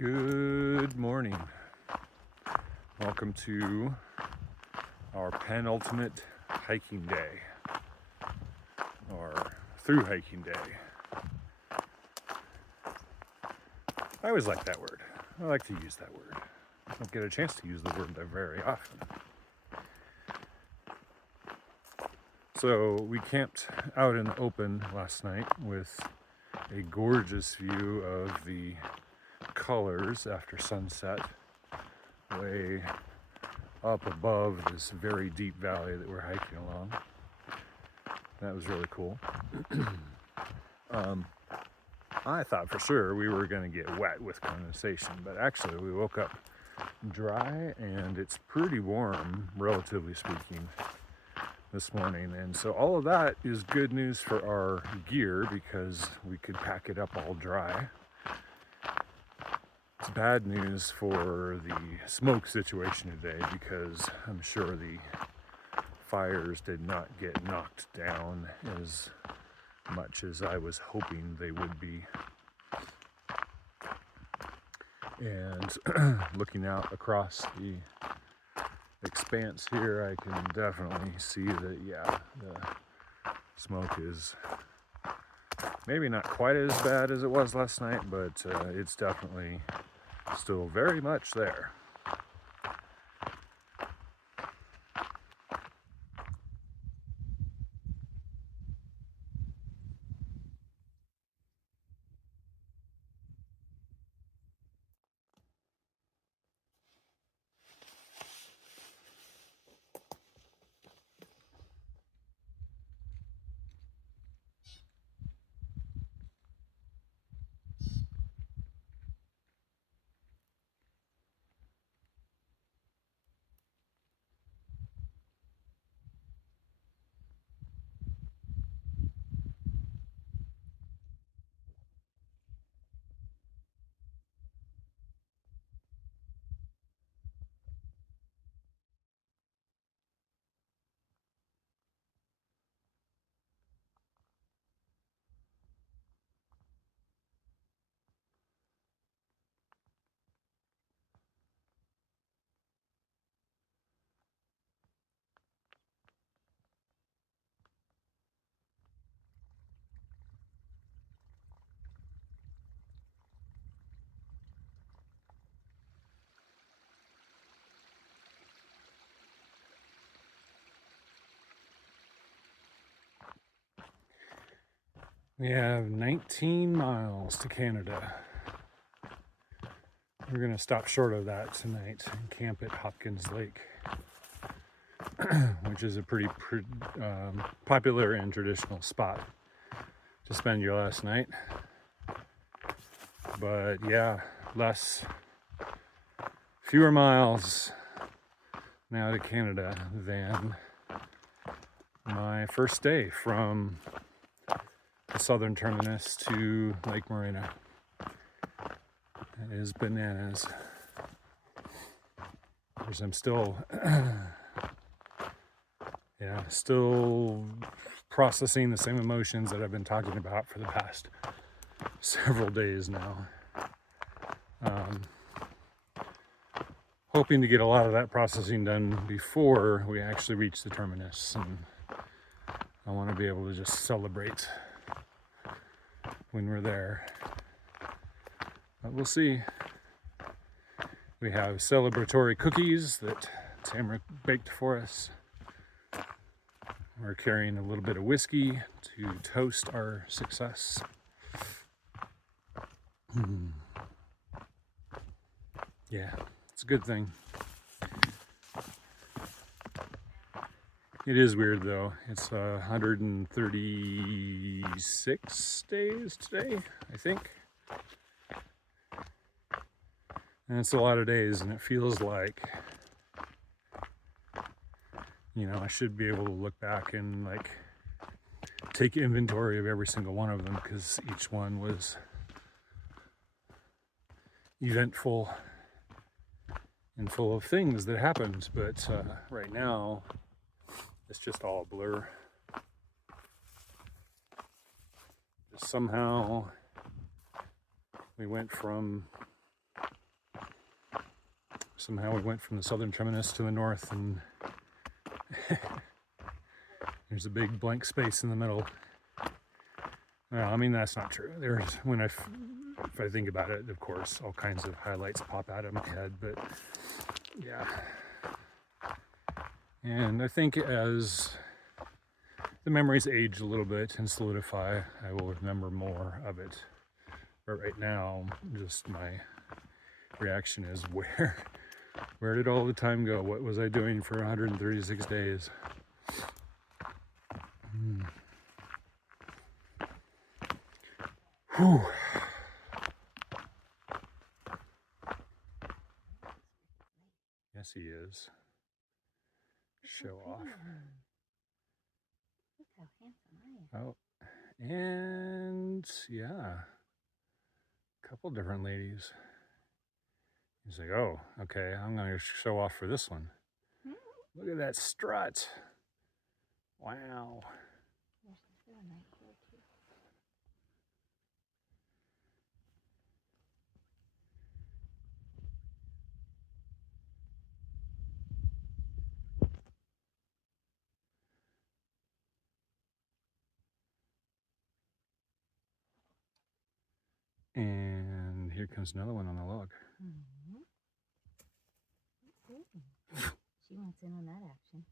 Good morning. Welcome to our penultimate hiking day, or through hiking day. I always like that word. I like to use that word. I don't get a chance to use the word very often. So we camped out in the open last night with a gorgeous view of the colors after sunset way up above this very deep valley that we're hiking along. That was really cool. I thought for sure we were going to get wet with condensation, but actually we woke up dry and it's pretty warm, relatively speaking, this morning. And so all of that is good news for our gear because we could pack it up all dry. It's bad news for the smoke situation today because I'm sure the fires did not get knocked down as much as I was hoping they would be. And looking out across the expanse here, I can definitely see that, yeah, the smoke is maybe not quite as bad as it was last night, but it's definitely still very much there. We have 19 miles to Canada. We're going to stop short of that tonight and camp at Hopkins Lake, which is a pretty popular and traditional spot to spend your last night. But yeah, fewer miles now to Canada than my first day from the southern terminus to Lake Morena. It is bananas. Of course, I'm still processing the same emotions that I've been talking about for the past several days now. Hoping to get a lot of that processing done before we actually reach the terminus, and I want to be able to just celebrate when we're there. But we'll see. We have celebratory cookies that Tamara baked for us. We're carrying a little bit of whiskey to toast our success. Yeah, it's a good thing. It is weird though. It's 136 days today, I think. And it's a lot of days, and it feels like, I should be able to look back and take inventory of every single one of them because each one was eventful and full of things that happened. But right now, it's just all a blur. Just somehow we went from somehow we went from the southern terminus to the north, and there's a big blank space in the middle. Well, I mean, that's not true. There's, if I think about it, of course, all kinds of highlights pop out of my head, but yeah. And I think as the memories age a little bit and solidify, I will remember more of it. But right now, just my reaction is, where did all the time go? What was I doing for 136 days? Whew. Yes, he is. Show off. Look how handsome I am. Oh, and yeah, a couple different ladies. He's like, oh, okay, I'm gonna show off for this one. Look at that strut. Wow. There's this one right here too. And here comes another one on the log. She wants in on that action.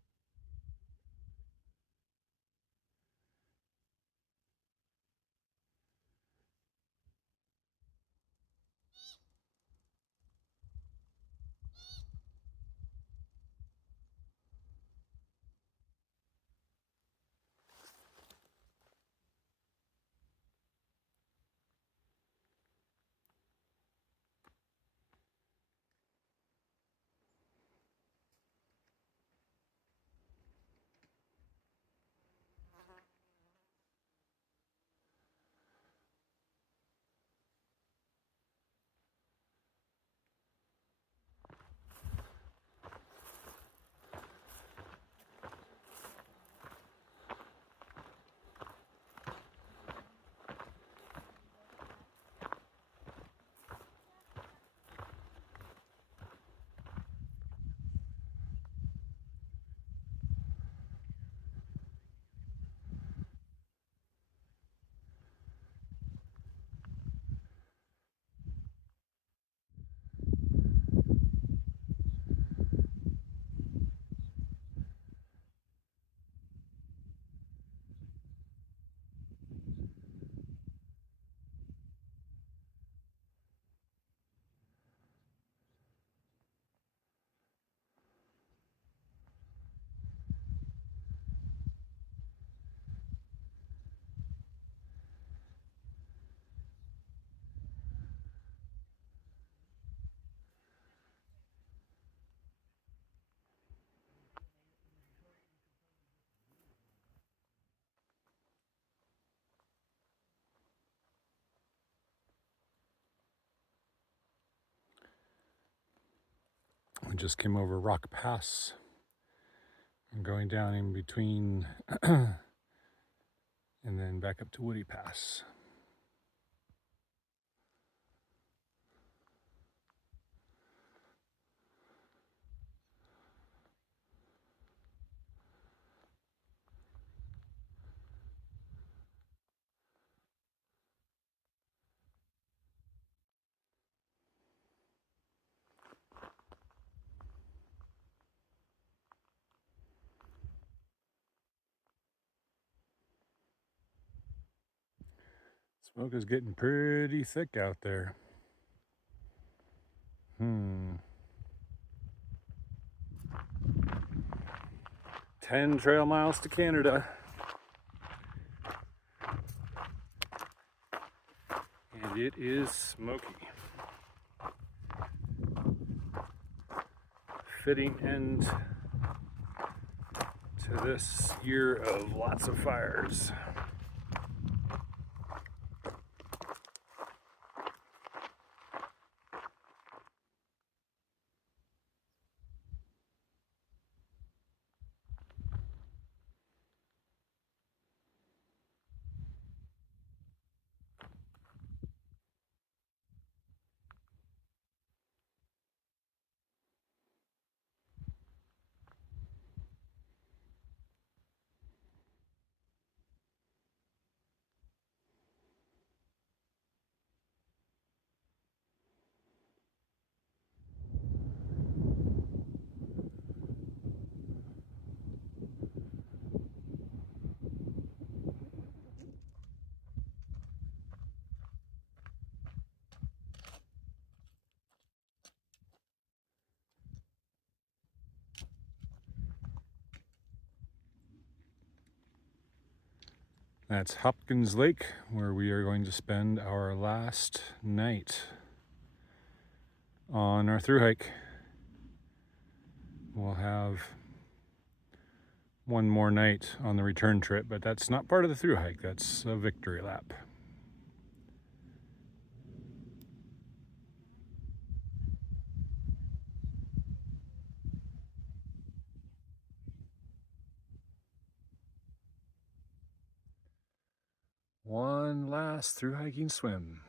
We just came over Rock Pass. I'm going down in between and then back up to Woody Pass. Smoke is getting pretty thick out there. 10 trail miles to Canada. And it is smoky. Fitting end to this year of lots of fires. That's Hopkins Lake, where we are going to spend our last night on our thru hike. We'll have one more night on the return trip, but that's not part of the thru hike. That's a victory lap. One last thru hiking swim.